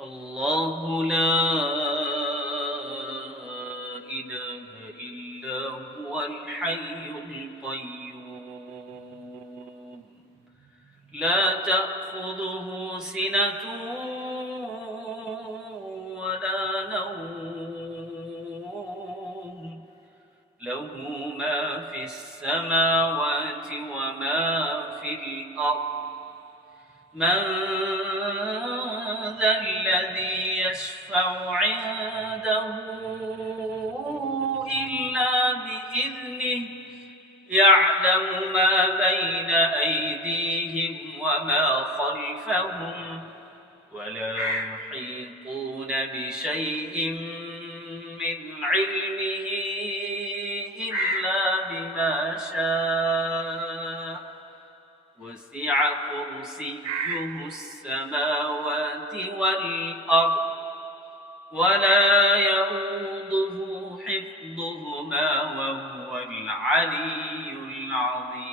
الله لا إله إلا هو الحي القيوم لا تأخذه سنة ولا نوم له ما في السماوات وما في الأرض من ذا الذي يشفع عنده إلا بإذنه يعلم ما بين أيديهم وما خلفهم ولا يحيطون بشيء من علمه إلا بما شاء وسع كرسيه السماوات والأرض ولا يئوده حفظهما وهو العلي العظيم.